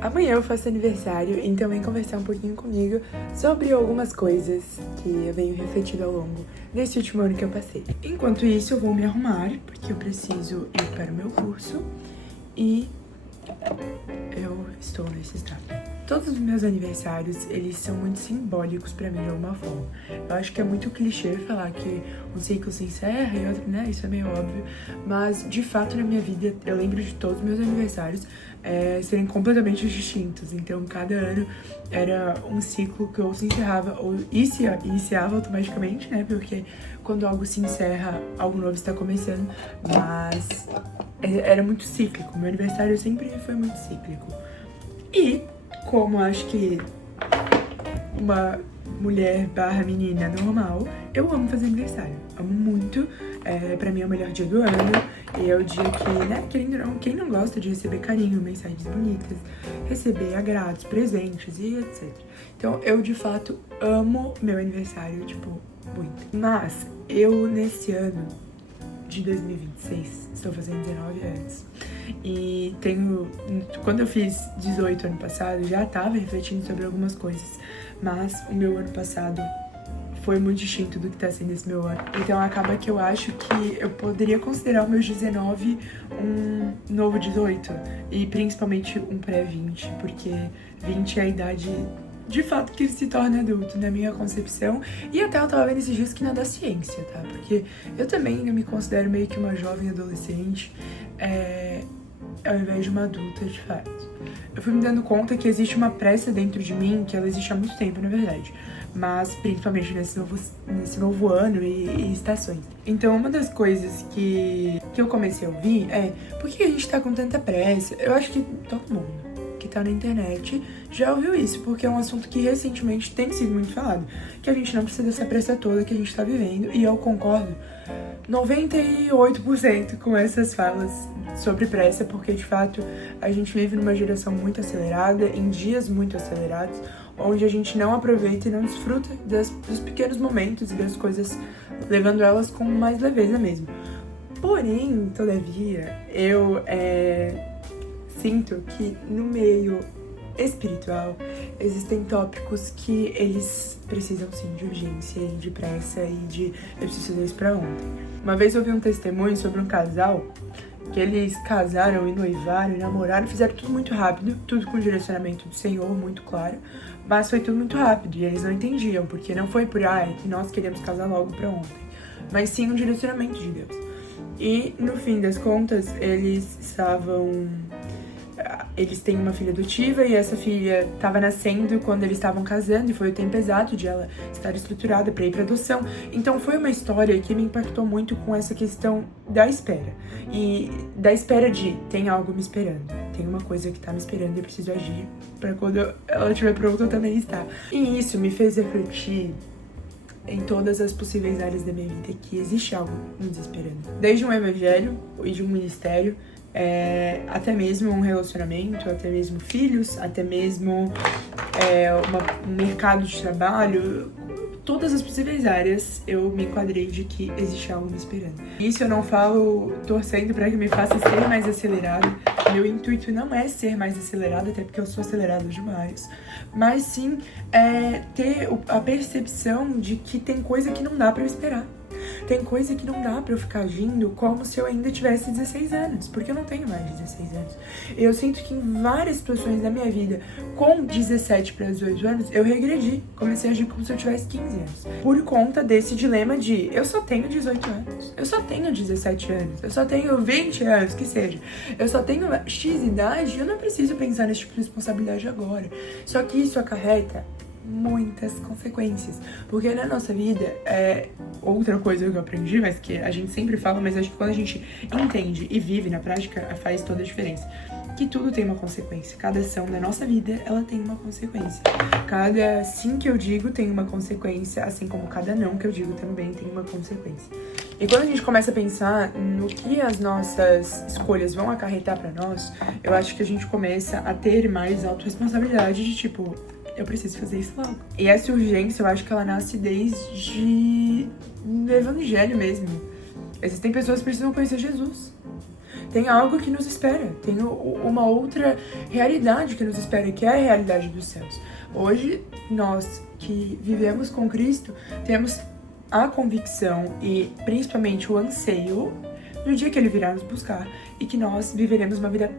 Amanhã eu faço aniversário, então vem conversar um pouquinho comigo sobre algumas coisas que eu venho refletindo ao longo desse último ano que eu passei. Enquanto isso, eu vou me arrumar, porque eu preciso ir para o meu curso e eu estou nesse estado. Todos os meus aniversários, eles são muito simbólicos pra mim de alguma forma. Eu acho que é muito clichê falar que um ciclo se encerra e outro, né? Isso é meio óbvio. Mas, de fato, na minha vida, eu lembro de todos os meus aniversários serem completamente distintos. Então, cada ano era um ciclo que ou se encerrava ou iniciava automaticamente, né? Porque quando algo se encerra, algo novo está começando. Mas era muito cíclico. Meu aniversário sempre foi muito cíclico. E como acho que uma mulher / menina normal, eu amo fazer aniversário. Amo muito. Pra mim é o melhor dia do ano. E é o dia que, né, quem não gosta de receber carinho, mensagens bonitas, receber agrados, presentes e etc. Então eu, de fato, amo meu aniversário, tipo, muito. Mas eu, nesse ano de 2026, estou fazendo 19 anos. E quando eu fiz 18 ano passado, já tava refletindo sobre algumas coisas. Mas o meu ano passado foi muito distinto do que tá sendo esse meu ano. Então acaba que eu acho que eu poderia considerar os meus 19 um novo 18. E principalmente um pré-20, porque 20 é a idade de fato que ele se torna adulto, na minha concepção. E até eu tava vendo esses dias que não é da ciência, tá? Porque eu também ainda me considero meio que uma jovem adolescente, ao invés de uma adulta, de fato. Eu fui me dando conta que existe uma pressa dentro de mim, que ela existe há muito tempo, na verdade. Mas principalmente nesse novo ano e estações. Então uma das coisas que eu comecei a ouvir é: por que a gente tá com tanta pressa? Eu acho que todo mundo que tá na internet já ouviu isso, porque é um assunto que recentemente tem sido muito falado, que a gente não precisa dessa pressa toda que a gente tá vivendo, e eu concordo 98% com essas falas sobre pressa, porque de fato a gente vive numa geração muito acelerada, em dias muito acelerados, onde a gente não aproveita e não desfruta dos pequenos momentos e das coisas, levando elas com mais leveza mesmo. Porém, todavia, eu sinto que no meio espiritual existem tópicos que eles precisam sim de urgência e de pressa e de eu preciso fazer isso pra ontem. Uma vez eu vi um testemunho sobre um casal que eles casaram e noivaram e namoraram, fizeram tudo muito rápido, tudo com direcionamento do Senhor, muito claro, mas foi tudo muito rápido e eles não entendiam, porque não foi por nós queremos casar logo pra ontem, mas sim um direcionamento de Deus. E no fim das contas, eles têm uma filha adotiva e essa filha estava nascendo quando eles estavam casando e foi o tempo exato de ela estar estruturada para ir para adoção. Então foi uma história que me impactou muito com essa questão da espera. E da espera de tem algo me esperando, tem uma coisa que tá me esperando e eu preciso agir para quando ela estiver pronta eu também estar. E isso me fez refletir em todas as possíveis áreas da minha vida que existe algo nos esperando. Desde um evangelho e de um ministério, até mesmo um relacionamento, até mesmo filhos, até mesmo um mercado de trabalho, todas as possíveis áreas eu me enquadrei de que existe algo me esperando. Isso eu não falo torcendo para que me faça ser mais acelerada. Meu intuito não é ser mais acelerada, até porque eu sou acelerada demais, mas sim ter a percepção de que tem coisa que não dá para eu esperar. Tem coisa que não dá pra eu ficar agindo como se eu ainda tivesse 16 anos, porque eu não tenho mais 16 anos. Eu sinto que em várias situações da minha vida, com 17 para 18 anos, eu regredi. Comecei a agir como se eu tivesse 15 anos. Por conta desse dilema de eu só tenho 18 anos, eu só tenho 17 anos, eu só tenho 20 anos, que seja. Eu só tenho X idade e eu não preciso pensar nesse tipo de responsabilidade agora. Só que isso acarreta muitas consequências, porque na nossa vida outra coisa que eu aprendi, mas que a gente sempre fala, mas acho que quando a gente entende e vive na prática, faz toda a diferença, que tudo tem uma consequência. Cada ação da nossa vida, ela tem uma consequência. Cada sim que eu digo tem uma consequência, assim como cada não que eu digo também tem uma consequência. E quando a gente começa a pensar no que as nossas escolhas vão acarretar pra nós, eu acho que a gente começa a ter mais autorresponsabilidade de tipo, eu preciso fazer isso logo. E essa urgência, eu acho que ela nasce desde o evangelho mesmo. Existem pessoas que precisam conhecer Jesus. Tem algo que nos espera, tem uma outra realidade que nos espera, que é a realidade dos céus. Hoje, nós que vivemos com Cristo, temos a convicção e principalmente o anseio do dia que Ele virá nos buscar e que nós viveremos uma vida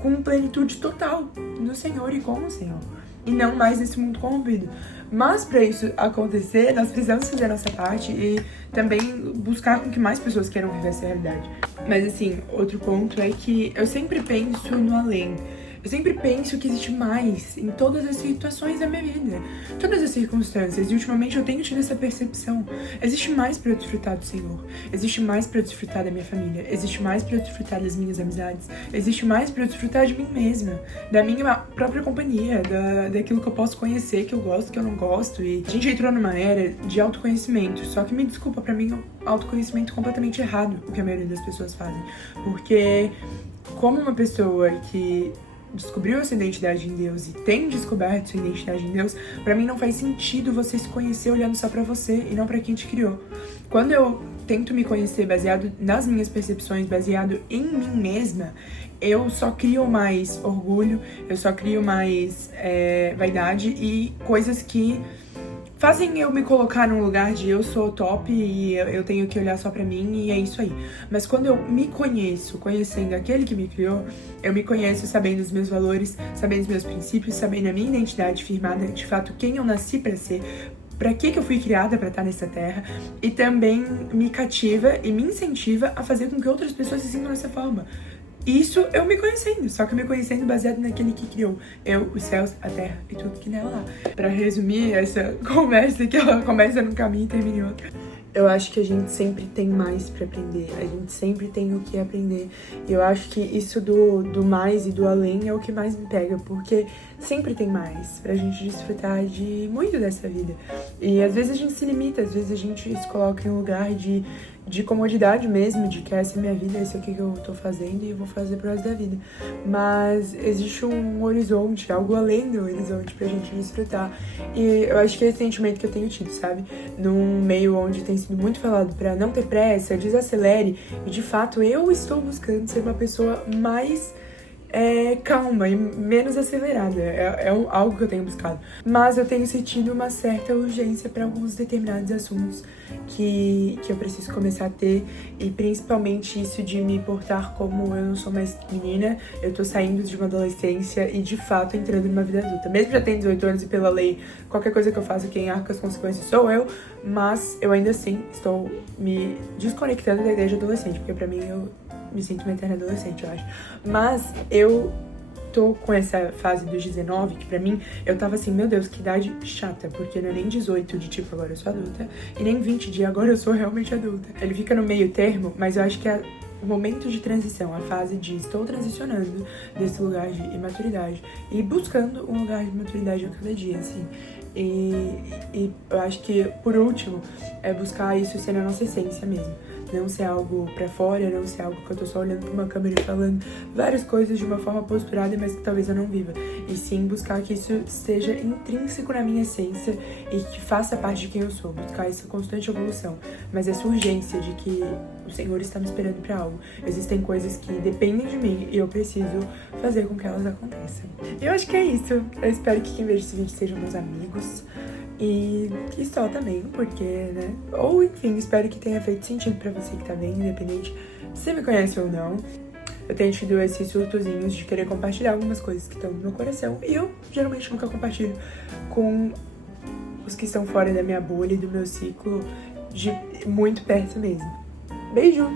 com plenitude total no Senhor e com o Senhor, e não mais nesse mundo corrompido. Mas para isso acontecer, nós precisamos fazer a nossa parte e também buscar com que mais pessoas queiram viver essa realidade. Mas assim, outro ponto é que eu sempre penso no além. Eu sempre penso que existe mais em todas as situações da minha vida, todas as circunstâncias, e ultimamente eu tenho tido essa percepção. Existe mais para eu desfrutar do Senhor, existe mais para eu desfrutar da minha família, existe mais para eu desfrutar das minhas amizades, existe mais para eu desfrutar de mim mesma, da minha própria companhia, daquilo que eu posso conhecer, que eu gosto, que eu não gosto. E a gente entrou numa era de autoconhecimento, só que me desculpa, pra mim é autoconhecimento completamente errado o que a maioria das pessoas fazem, porque como uma pessoa que descobriu a sua identidade em Deus e tem descoberto sua identidade em Deus, pra mim não faz sentido você se conhecer olhando só pra você e não pra quem te criou. Quando eu tento me conhecer baseado nas minhas percepções, baseado em mim mesma, eu só crio mais orgulho, eu só crio mais vaidade e coisas que fazem eu me colocar num lugar de eu sou top e eu tenho que olhar só pra mim e é isso aí. Mas quando eu me conheço, conhecendo aquele que me criou, eu me conheço sabendo os meus valores, sabendo os meus princípios, sabendo a minha identidade firmada, de fato, quem eu nasci pra ser, pra que eu fui criada pra estar nessa terra, e também me cativa e me incentiva a fazer com que outras pessoas se sintam dessa forma. Isso eu me conhecendo, só que eu me conhecendo baseado naquele que criou eu, os céus, a terra e tudo que nela há. Pra resumir essa conversa, que ela começa num caminho e termina em outro, eu acho que a gente sempre tem mais pra aprender, a gente sempre tem o que aprender. E eu acho que isso do mais e do além é o que mais me pega, porque sempre tem mais pra gente desfrutar de muito dessa vida. E às vezes a gente se limita, às vezes a gente se coloca em um lugar de comodidade mesmo, de que essa é minha vida, esse é o que eu tô fazendo e eu vou fazer pro resto da vida. Mas existe um horizonte, algo além do horizonte pra gente desfrutar. E eu acho que é esse sentimento que eu tenho tido, sabe? Num meio onde tem sido muito falado pra não ter pressa, desacelere. E de fato eu estou buscando ser uma pessoa mais calma e menos acelerada. É algo que eu tenho buscado. Mas eu tenho sentido uma certa urgência para alguns determinados assuntos que eu preciso começar a ter, e principalmente isso de me portar como eu não sou mais menina, eu tô saindo de uma adolescência e de fato entrando numa vida adulta. Mesmo já tendo 18 anos e pela lei, qualquer coisa que eu faça, quem arca as consequências sou eu, mas eu ainda assim estou me desconectando da ideia de adolescente, porque pra mim eu me sinto uma eterna adolescente, eu acho. Mas eu tô com essa fase dos 19, que pra mim, eu tava assim, meu Deus, que idade chata, porque não é nem 18 de tipo, agora eu sou adulta, e nem 20 de agora eu sou realmente adulta. Ele fica no meio termo, mas eu acho que é o momento de transição, a fase de estou transicionando desse lugar de imaturidade e buscando um lugar de maturidade a cada dia, assim. E eu acho que, por último, é buscar isso ser na nossa essência mesmo. Não ser algo pra fora, não ser algo que eu tô só olhando pra uma câmera e falando várias coisas de uma forma posturada, mas que talvez eu não viva. E sim buscar que isso seja intrínseco na minha essência e que faça parte de quem eu sou. Buscar essa constante evolução, mas essa urgência de que o Senhor está me esperando pra algo. Existem coisas que dependem de mim e eu preciso fazer com que elas aconteçam. Eu acho que é isso. Eu espero que quem veja esse vídeo sejam meus amigos. E só também, porque, né? Ou, enfim, espero que tenha feito sentido pra você que tá vendo, independente se você me conhece ou não. Eu tenho tido esses surtozinhos de querer compartilhar algumas coisas que estão no meu coração. E eu, geralmente, nunca compartilho com os que estão fora da minha bolha e do meu ciclo de muito perto mesmo. Beijo!